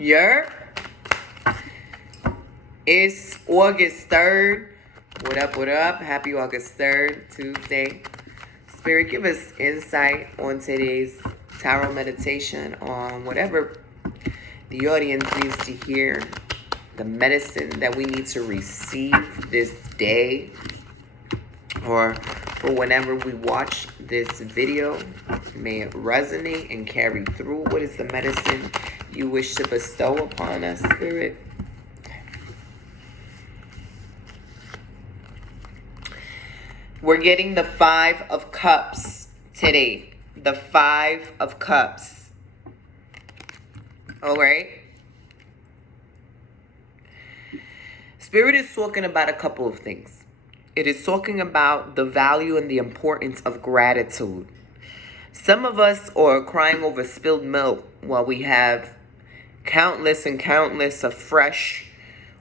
Yeah. It's August 3rd. What up, what up? Happy August 3rd, Tuesday. Spirit, give us insight on today's tarot meditation on whatever the audience needs to hear, the medicine that we need to receive this day, or for whenever we watch this video. May it resonate and carry through. What is the medicine you wish to bestow upon us, Spirit? We're getting the 5 of Cups today. The 5 of Cups. All right. Spirit is talking about a couple of things. It is talking about the value and the importance of gratitude. Some of us are crying over spilled milk while we have countless and countless of fresh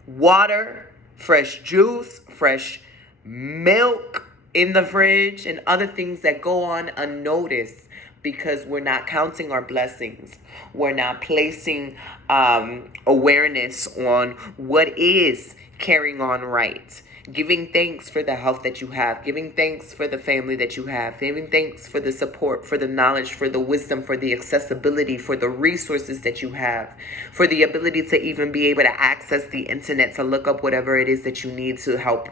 water, fresh juice, fresh milk in the fridge, and other things that go on unnoticed because we're not counting our blessings. We're not placing awareness on what is carrying on right. Giving thanks for the health that you have. Giving thanks for the family that you have. Giving thanks for the support, for the knowledge, for the wisdom, for the accessibility, for the resources that you have. For the ability to even be able to access the internet to look up whatever it is that you need to help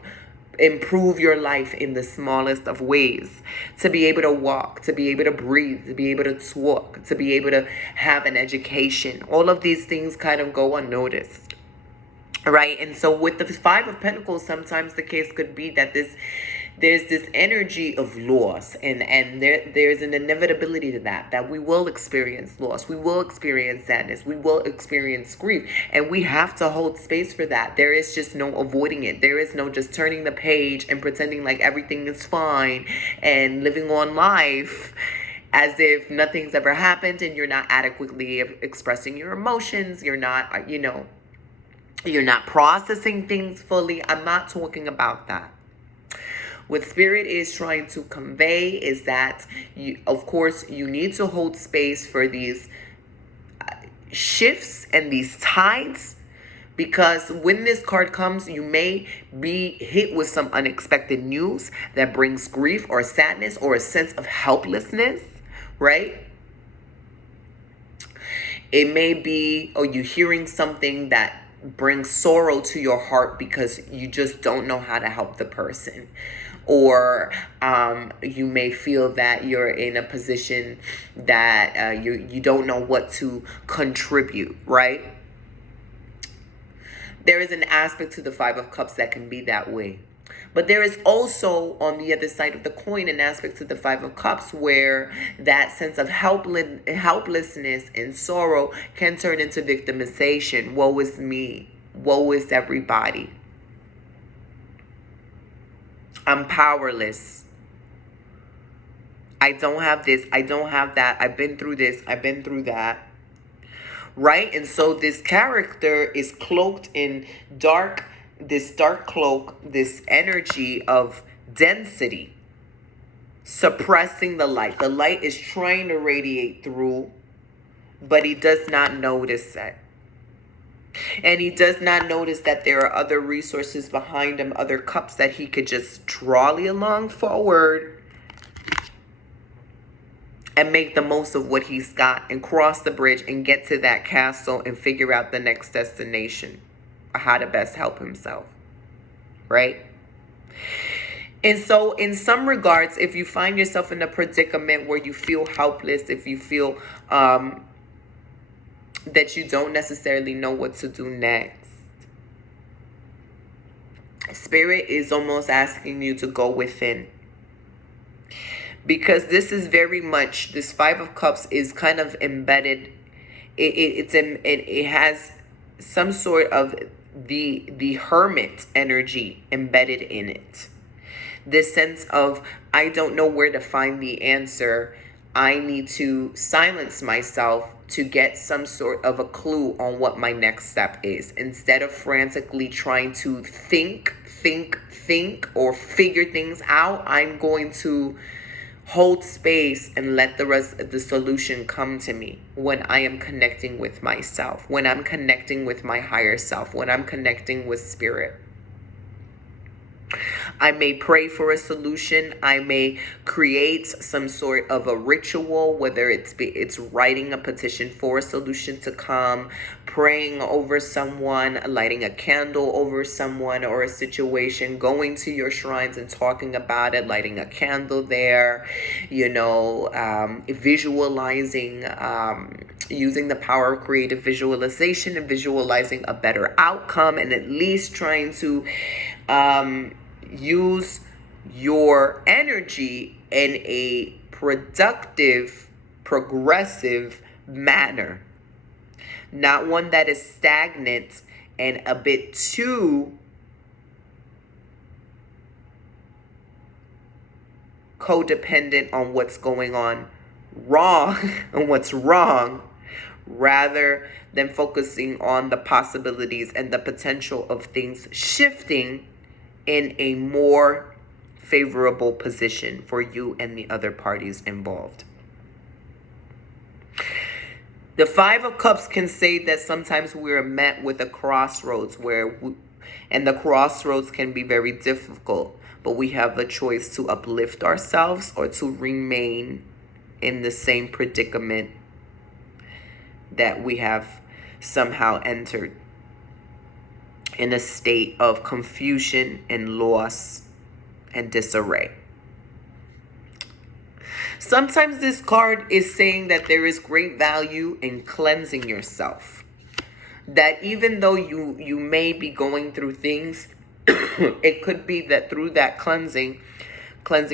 improve your life in the smallest of ways. To be able to walk, to be able to breathe, to be able to talk, to be able to have an education. All of these things kind of go unnoticed. Right? And so with the 5 of Pentacles, sometimes the case could be that there's this energy of loss, and there's an inevitability to that we will experience loss, we will experience sadness, we will experience grief, and we have to hold space for that. There is just no avoiding it. There is no just turning the page and pretending like everything is fine and living on life as if nothing's ever happened, and you're not adequately expressing your emotions. You're not, you're not processing things fully. I'm not talking about that. What Spirit is trying to convey is that, of course, you need to hold space for these shifts and these tides, because when this card comes, you may be hit with some unexpected news that brings grief or sadness or a sense of helplessness, right? It may be, you hearing something that brings sorrow to your heart because you just don't know how to help the person. Or you may feel that you're in a position that you don't know what to contribute, right? There is an aspect to the 5 of Cups that can be that way. But there is also, on the other side of the coin, an aspect to the 5 of Cups where that sense of helplessness and sorrow can turn into victimization. Woe is me. Woe is everybody. I'm powerless. I don't have this. I don't have that. I've been through this. I've been through that. Right? And so this character is cloaked in this dark cloak, this energy of density, suppressing the light. The light is trying to radiate through, but he does not notice it. And he does not notice that there are other resources behind him, other cups that he could just trolley along forward and make the most of what he's got and cross the bridge and get to that castle and figure out the next destination, or how to best help himself, right? And so in some regards, if you find yourself in a predicament where you feel helpless, if you feel that you don't necessarily know what to do next, Spirit is almost asking you to go within. Because this is very much, this 5 of Cups is kind of embedded. It has some sort of the hermit energy embedded in it. This sense of, I don't know where to find the answer. I need to silence myself to get some sort of a clue on what my next step is. Instead of frantically trying to think or figure things out, I'm going to hold space and let the rest of the solution come to me when I am connecting with myself, when I'm connecting with my higher self, when I'm connecting with spirit. I may pray for a solution. I may create some sort of a ritual, whether it's writing a petition for a solution to come, praying over someone, lighting a candle over someone or a situation, going to your shrines and talking about it, lighting a candle there, visualizing, using the power of creative visualization and visualizing a better outcome, and at least trying to use your energy in a productive, progressive manner, not one that is stagnant and a bit too codependent on what's going on wrong and what's wrong, rather than focusing on the possibilities and the potential of things shifting in a more favorable position for you and the other parties involved. The Five of Cups can say that sometimes we're met with a crossroads and the crossroads can be very difficult, but we have a choice to uplift ourselves or to remain in the same predicament that we have somehow entered, in a state of confusion and loss and disarray. Sometimes this card is saying that there is great value in cleansing yourself. That even though you may be going through things, it could be that through that cleansing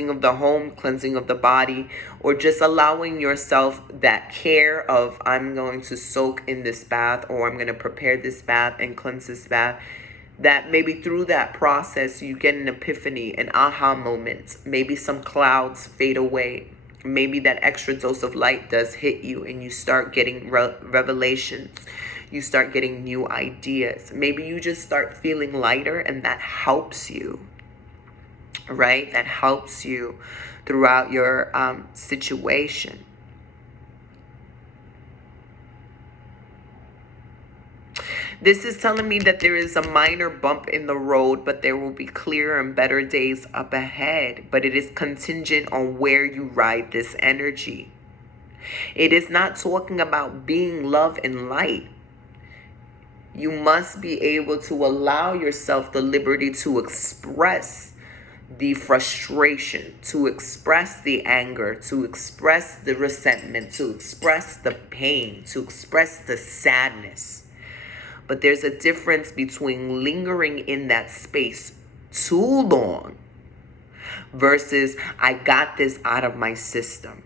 of the home, cleansing of the body, or just allowing yourself that care of, I'm going to soak in this bath, or I'm going to prepare this bath and cleanse this bath, that maybe through that process you get an epiphany, an aha moment, maybe some clouds fade away, maybe that extra dose of light does hit you and you start getting revelations, you start getting new ideas, maybe you just start feeling lighter, and that helps you. Right? That helps you throughout your situation. This is telling me that there is a minor bump in the road, but there will be clearer and better days up ahead. But it is contingent on where you ride this energy. It is not talking about being love and light. You must be able to allow yourself the liberty to express the frustration, to express the anger, to express the resentment, to express the pain, to express the sadness. But there's a difference between lingering in that space too long versus I got this out of my system.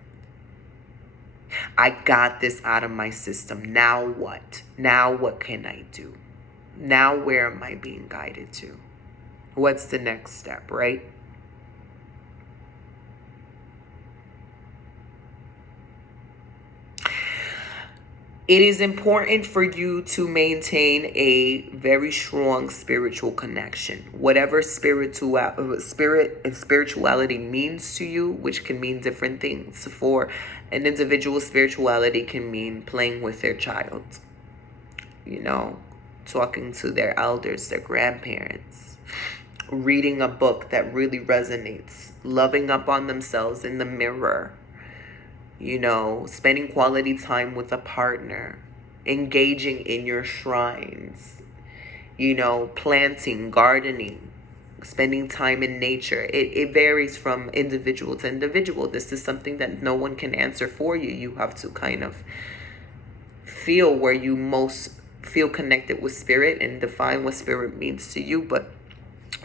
I got this out of my system. Now what? Now what can I do? Now where am I being guided to? What's the next step, right? It is important for you to maintain a very strong spiritual connection. Whatever spirit and spirituality means to you, which can mean different things. For an individual, spirituality can mean playing with their child, talking to their elders, their grandparents, reading a book that really resonates, loving up on themselves in the mirror, spending quality time with a partner, engaging in your shrines, planting, gardening, spending time in nature. It varies from individual to individual. This is something that no one can answer for you. You have to kind of feel where you most feel connected with spirit and define what spirit means to you. But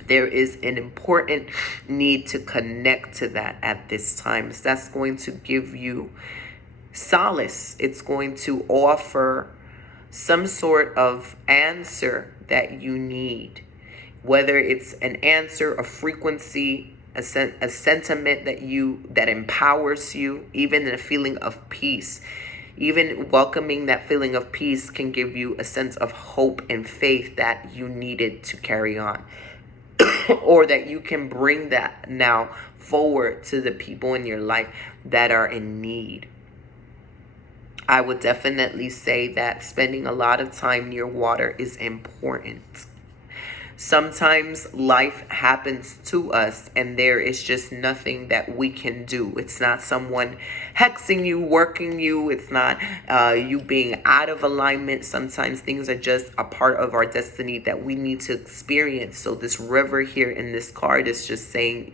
there is an important need to connect to that at this time. So that's going to give you solace. It's going to offer some sort of answer that you need. Whether it's an answer, a frequency, a sentiment that empowers you, even a feeling of peace. Even welcoming that feeling of peace can give you a sense of hope and faith that you needed to carry on. or that you can bring that now forward to the people in your life that are in need. I would definitely say that spending a lot of time near water is important. Sometimes life happens to us and there is just nothing that we can do. It's not someone hexing you, working you. It's not you being out of alignment. Sometimes things are just a part of our destiny that we need to experience. So this river here in this card is just saying,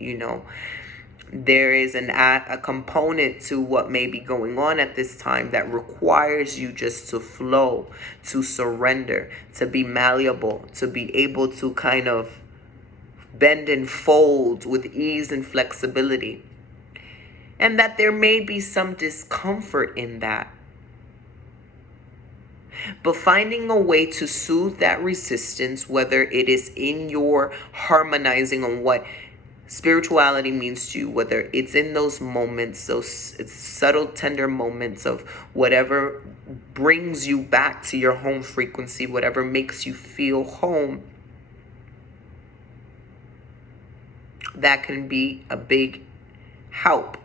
there is a component to what may be going on at this time that requires you just to flow, to surrender, to be malleable, to be able to kind of bend and fold with ease and flexibility. And that there may be some discomfort in that. But finding a way to soothe that resistance, whether it is in your harmonizing on what spirituality means to you, whether it's in those moments, those subtle, tender moments of whatever brings you back to your home frequency, whatever makes you feel home, that can be a big help.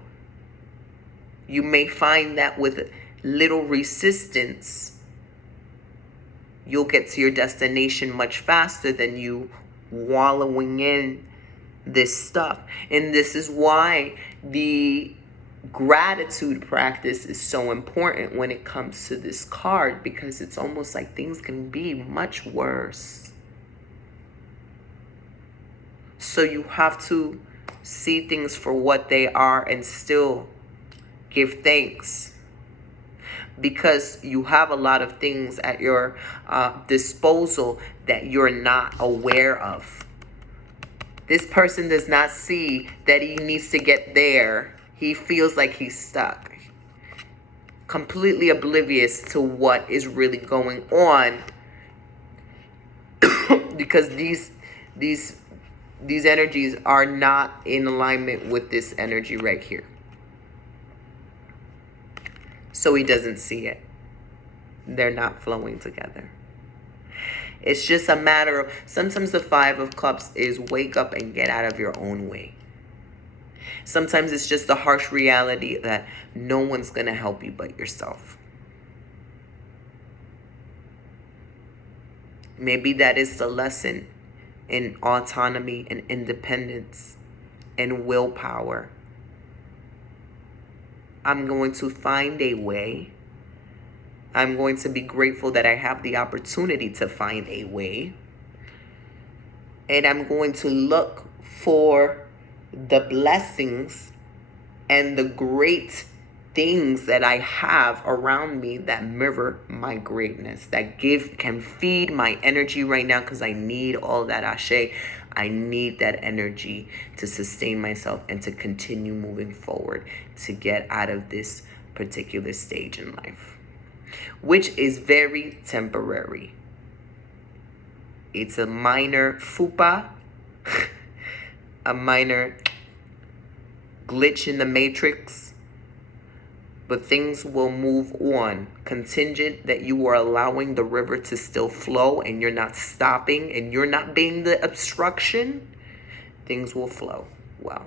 You may find that with little resistance, you'll get to your destination much faster than you wallowing in this stuff. And this is why the gratitude practice is so important when it comes to this card, because it's almost like things can be much worse. So you have to see things for what they are and still give thanks, because you have a lot of things at your disposal that you're not aware of. This person does not see that he needs to get there. He feels like he's stuck. Completely oblivious to what is really going on. Because these energies are not in alignment with this energy right here. So he doesn't see it. They're not flowing together. It's just a matter of, sometimes the Five of Cups is wake up and get out of your own way. Sometimes it's just the harsh reality that no one's going to help you but yourself. Maybe that is the lesson in autonomy and independence and willpower. I'm going to find a way. I'm going to be grateful that I have the opportunity to find a way. And I'm going to look for the blessings and the great things that I have around me that mirror my greatness, that can feed my energy right now, because I need all that ashe. I need that energy to sustain myself and to continue moving forward, to get out of this particular stage in life, which is very temporary. It's a minor fupa, a minor glitch in the matrix, but things will move on, contingent that you are allowing the river to still flow and you're not stopping and you're not being the obstruction. Things will flow well.